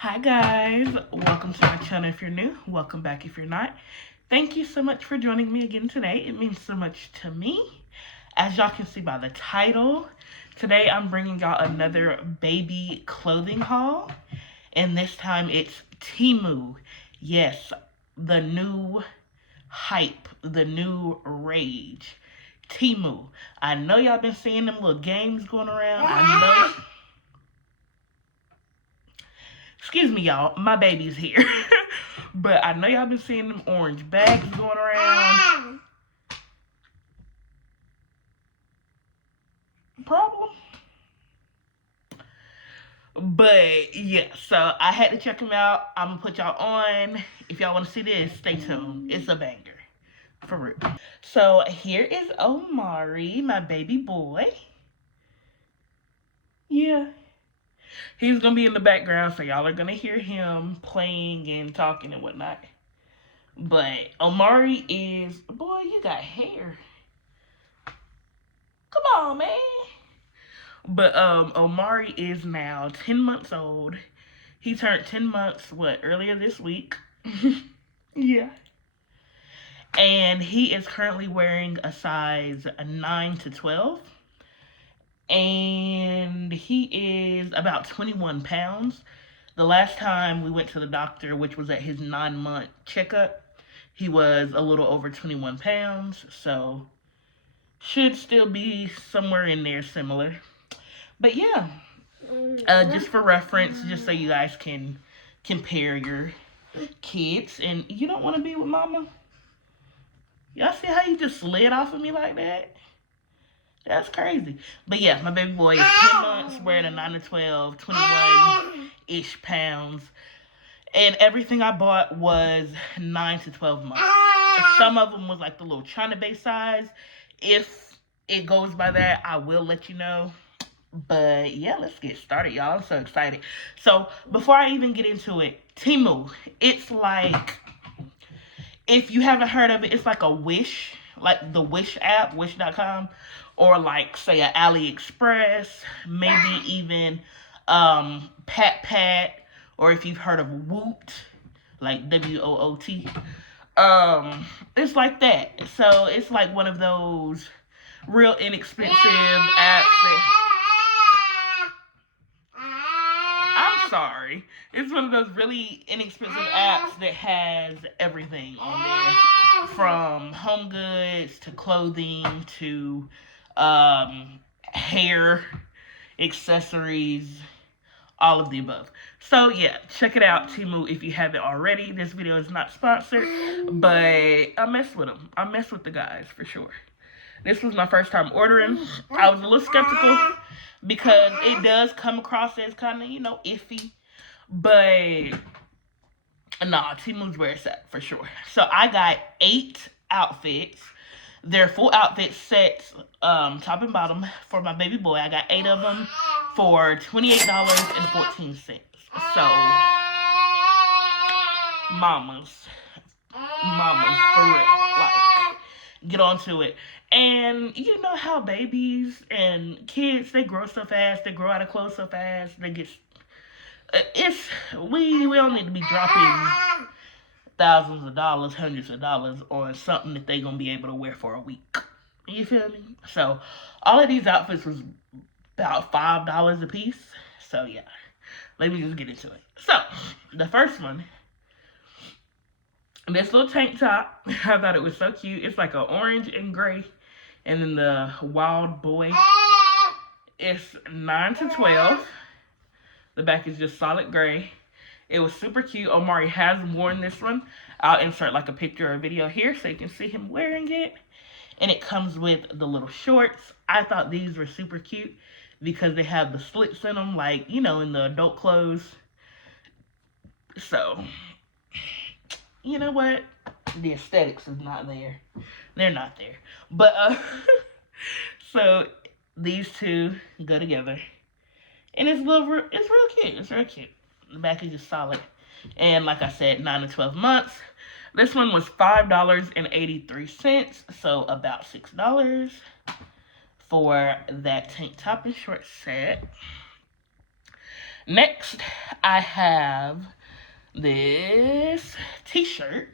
Hi guys, welcome to my channel if you're new, welcome back if you're not. Thank you so much for joining me again today. It means so much to me. As y'all can see by the title, today I'm bringing y'all another baby clothing haul. And this time it's Temu. Yes, the new hype, the new rage. Temu. I know y'all been seeing them little games going around. I know. Excuse me, y'all. My baby's here. But I know y'all been seeing them orange bags going around. Problem? But yeah, so I had to check them out. I'm gonna put y'all on. If y'all want to see this, stay tuned. It's a banger. For real. So here is Omari, my baby boy. Yeah. He's gonna be in the background, so y'all are gonna hear him playing and talking and whatnot. But Omari is, boy, you got hair. Come on, man. But Omari is now 10 months old. He turned 10 months, earlier this week. Yeah. And he is currently wearing a size 9 to 12. And he is about 21 pounds. The last time we went to the doctor, which was at his 9-month checkup, he was a little over 21 pounds. So should still be somewhere in there similar. But yeah, just for reference, just so you guys can compare your kids. And you don't want to be with mama? Y'all see how you just slid off of me like that? That's crazy. But yeah, my baby boy is 10 months, wearing a 9 to 12, 21-ish pounds. And everything I bought was 9 to 12 months. Some of them was like the little China base size. If it goes by that, I will let you know. But yeah, let's get started, y'all. I'm so excited. So before I even get into it, Temu, it's like, if you haven't heard of it, it's like a Wish, like the Wish app, wish.com, or like say an AliExpress, maybe even Pat Pat, or if you've heard of Woot, like WOOT. It's like that. So it's like one of those real inexpensive apps that, I'm sorry. It's one of those really inexpensive apps that has everything on there. From home goods to clothing to hair, accessories, all of the above. So yeah, check it out, Temu, if you haven't already. This video is not sponsored, but I mess with them. I mess with the guys for sure. This was my first time ordering. I was a little skeptical because it does come across as kind of, iffy. But nah, Temu's where it's at for sure. So I got 8 outfits. They're full outfit sets, top and bottom, for my baby boy. I got 8 of them for $28.14. So, mamas, for real, like, get on to it. And you know how babies and kids, they grow so fast, they grow out of clothes so fast, they get, we don't need to be dropping thousands of dollars, hundreds of dollars on something that they gonna be able to wear for a week. You feel me? So all of these outfits was about $5 a piece. So yeah, let me just get into it. So the first one, this little tank top, I thought it was so cute. It's like an orange and gray, and then the wild boy. It's 9 to 12. The back is just solid gray. It was super cute. Omari has worn this one. I'll insert like a picture or a video here so you can see him wearing it. And it comes with the little shorts. I thought these were super cute because they have the slits in them, like, in the adult clothes. So, you know what? The aesthetics is not there. They're not there. But, so these two go together. And it's real cute. It's real cute. The back is just solid. And like I said, 9 to 12 months. This one was $5.83. So about $6 for that tank top and short set. Next, I have this t-shirt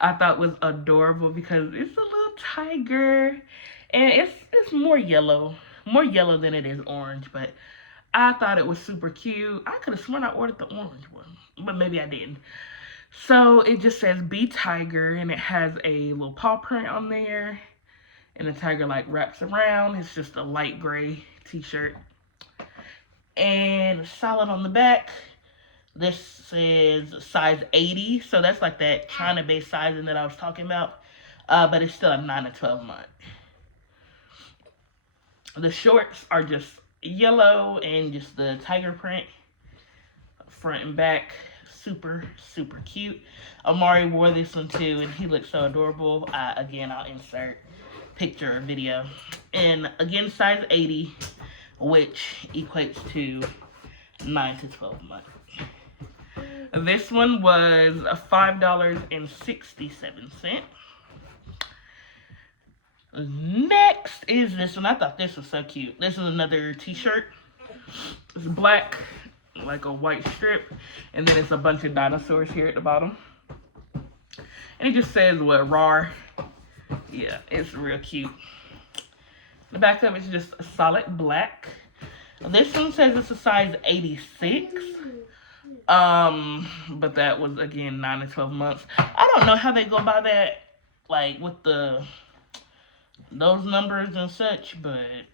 I thought was adorable because it's a little tiger, and it's more yellow than it is orange. But I thought it was super cute. I could have sworn I ordered the orange one, but maybe I didn't. So it just says "Be Tiger," and it has a little paw print on there, and the tiger like wraps around. It's just a light gray t-shirt, and solid on the back. This says size 80, so that's like that China-based sizing that I was talking about, but it's still a 9 to 12 month. The shorts are just yellow and just the tiger print, front and back, super, super cute. Amari wore this one too, and he looked so adorable. Again, I'll insert picture or video. And again, size 80, which equates to 9 to 12 months. This one was $5.67. Next is this one. I thought this was so cute. This is another t-shirt. It's black, like a white strip, and then it's a bunch of dinosaurs here at the bottom. And it just says what, RAR. Yeah, it's real cute. The back of it's just a solid black. This one says it's a size 86. But that was again 9 to 12 months. I don't know how they go by that, like with those numbers and such, but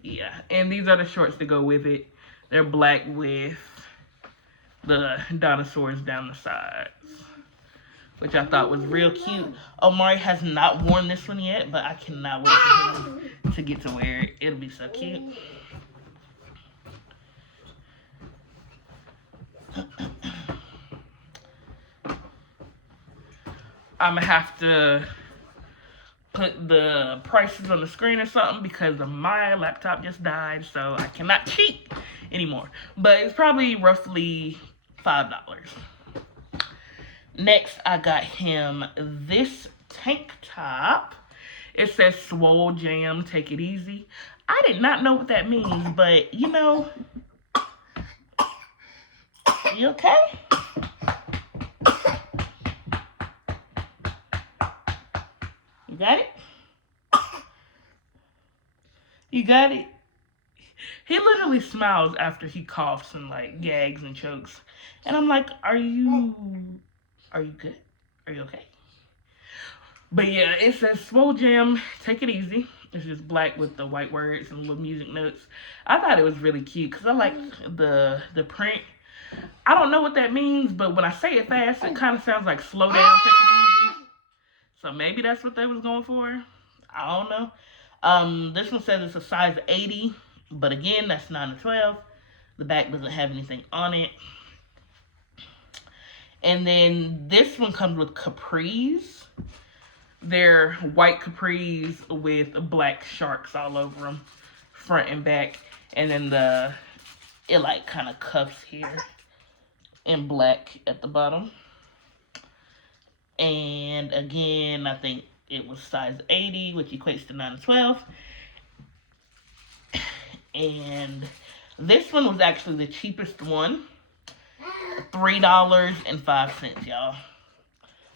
yeah. And these are the shorts that go with it. They're black with the dinosaurs down the sides, which I thought was real cute. Omari has not worn this one yet, but I cannot wait for him to get to wear it. It'll be so cute. I'm gonna have to put the prices on the screen or something because my laptop just died, so I cannot cheat anymore. But it's probably roughly $5. Next, I got him this tank top. It says "Swole Jam, Take It Easy." I did not know what that means, but you know, you okay? You got it? You got it? He literally smiles after he coughs and like gags and chokes. And I'm like, are you good? Are you okay? But yeah, it says "Swole Jam, Take It Easy." It's just black with the white words and little music notes. I thought it was really cute because I like the print. I don't know what that means, but when I say it fast, it kind of sounds like "slow down, take it easy." So maybe that's what they was going for. I don't know. This one says it's a size 80, but again, that's 9 to 12. The back doesn't have anything on it. And then this one comes with capris. They're white capris with black sharks all over them, front and back. And then it like kind of cuffs here in black at the bottom. And again, I think it was size 80, which equates to 9 to 12. And this one was actually the cheapest one. $3.05, y'all.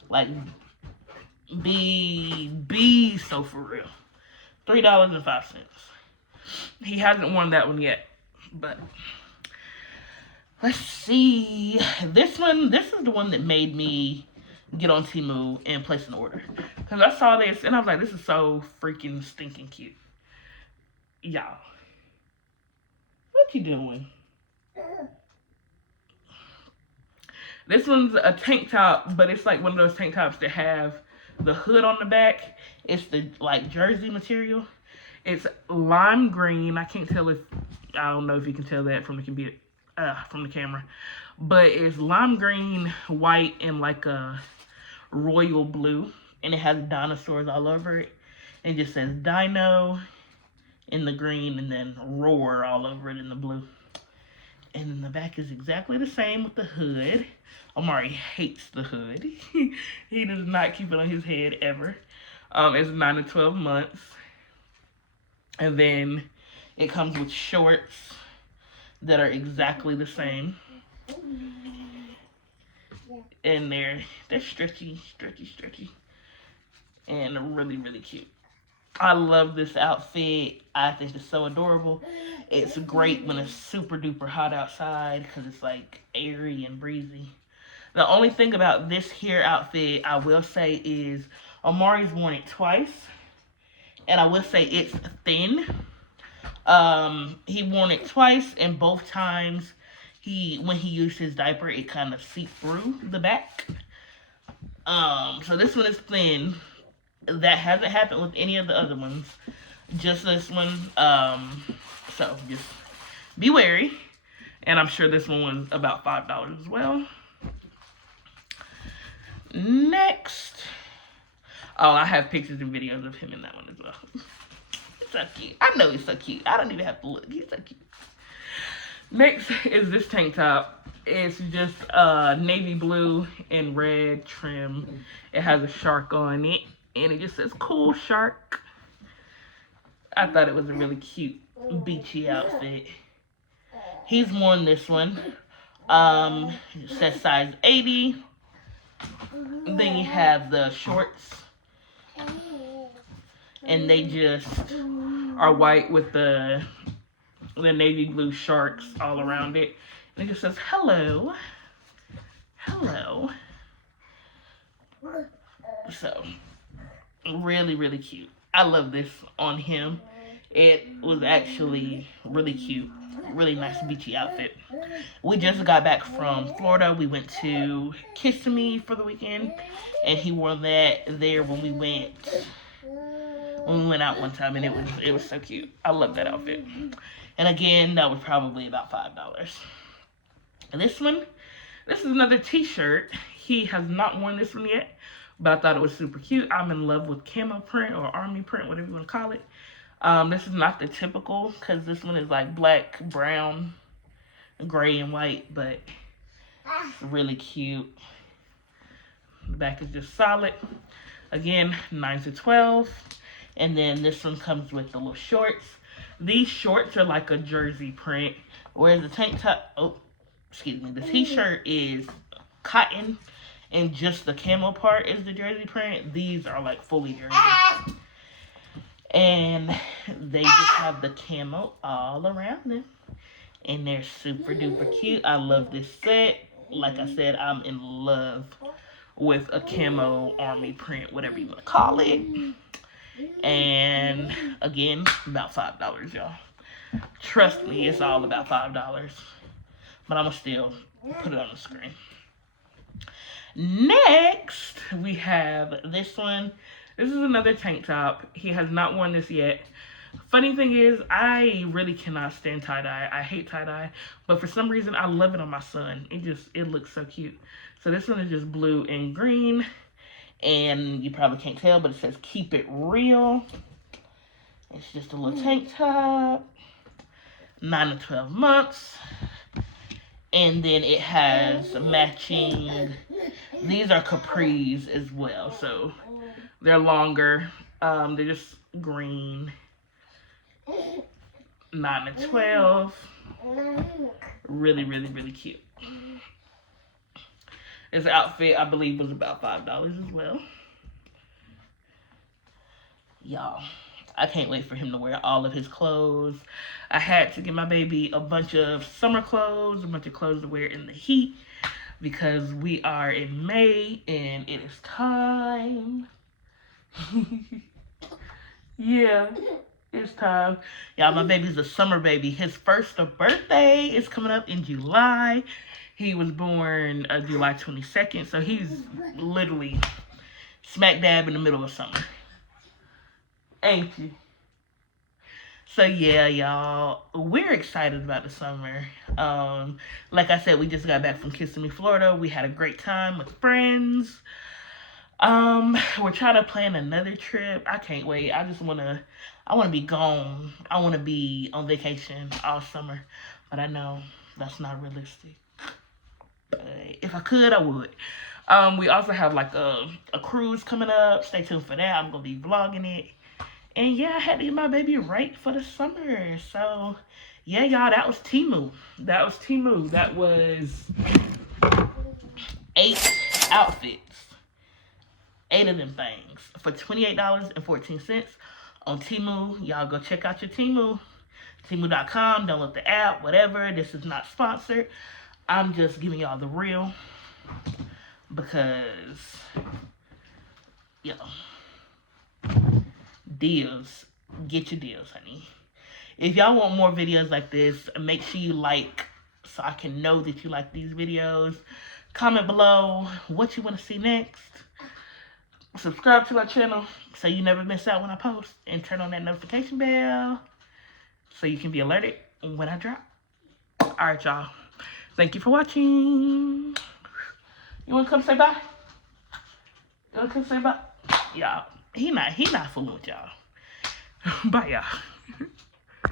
Like, be so for real. $3.05. He hasn't worn that one yet, but let's see. This is the one that made me get on Temu and place an order. Because I saw this and I was like, this is so freaking stinking cute. Y'all. What you doing? This one's a tank top, but it's like one of those tank tops that have the hood on the back. It's the like jersey material. It's lime green. I don't know if you can tell that from the camera. But it's lime green, white, and like a royal blue. And it has dinosaurs all over it. And it just says Dino in the green and then Roar all over it in the blue. And then the back is exactly the same with the hood. Omari hates the hood. He does not keep it on his head ever. It's 9 to 12 months. And then it comes with shorts. that are exactly the same. And they're stretchy, and really cute. I love this outfit. I think it's so adorable. It's great when it's super duper hot outside because it's like airy and breezy. The only thing about this here outfit I will say is Omari's worn it twice, and I will say it's thin. He worn it twice, and both times when he used his diaper, it kind of seeped through the back. So this one is thin. That hasn't happened with any of the other ones. Just this one. So just be wary. And I'm sure this one was about $5 as well. Next. Oh, I have pictures and videos of him in that one as well. He's so cute. I know he's so cute. I don't even have to look. He's so cute. Next is this tank top. It's just navy blue and red trim. It has a shark on it. And it just says cool shark. I thought it was a really cute beachy outfit. He's worn this one. It says size 80. Then you have the shorts. And they just are white with the navy blue sharks all around it. And it just says hello. Hello. So really cute. I love this on him. It was actually really cute. Really nice beachy outfit. We just got back from Florida. We went to Kissimmee for the weekend, and he wore that there when we went out one time, and it was so cute. I love that outfit. And again, that was probably about $5. And this is another t-shirt. He has not worn this one yet, but I thought it was super cute. I'm in love with camo print or army print, whatever you want to call it. This is not the typical, because this one is like black, brown, gray, and white, but it's really cute. The back is just solid. Again, 9 to 12. And then this one comes with the little shorts. These shorts are like a jersey print, whereas the tank top, the t-shirt is cotton, and just the camo part is the jersey print. These are like fully jersey. And they just have the camo all around them. And they're super duper cute. I love this set. Like I said, I'm in love with a camo army print, whatever you want to call it. And again, about $5, y'all. Trust me, it's all about $5. But I'm going to still put it on the screen. Next, we have this one. This is another tank top. He has not worn this yet. Funny thing is, I really cannot stand tie-dye. I hate tie-dye. But for some reason, I love it on my son. It looks so cute. So this one is just blue and green. And you probably can't tell, but it says keep it real. It's just a little tank top. 9 to 12 months. And then it has matching. These are capris as well. So they're longer. They're just green. 9 to 12. Really cute. This outfit, I believe, was about $5 as well. Y'all, I can't wait for him to wear all of his clothes. I had to get my baby a bunch of summer clothes, a bunch of clothes to wear in the heat, because we are in May and it is time. Yeah, it's time. Y'all, my baby's a summer baby. His first birthday is coming up in July. He was born July 22nd, so he's literally smack dab in the middle of summer. Ain't you? So yeah, y'all, we're excited about the summer. Like I said, we just got back from Kissimmee, Florida. We had a great time with friends. We're trying to plan another trip. I can't wait. I want to be gone. I want to be on vacation all summer, but I know that's not realistic. But if I could, I would. We also have like a cruise coming up. Stay tuned for that. I'm going to be vlogging it. And yeah, I had to get my baby right for the summer. So yeah, y'all, that was Temu. That was Temu. That was 8 outfits. 8 of them things for $28.14 on Temu. Y'all go check out your Temu. Temu.com, download the app, whatever. This is not sponsored. I'm just giving y'all the real because, yo, deals. Get your deals, honey. If y'all want more videos like this, make sure you like so I can know that you like these videos. Comment below what you want to see next. Subscribe to our channel so you never miss out when I post. And turn on that notification bell so you can be alerted when I drop. Alright, y'all. Thank you for watching. You want to come say bye? You want to come say bye? Y'all, he not fooling with y'all. Bye, y'all.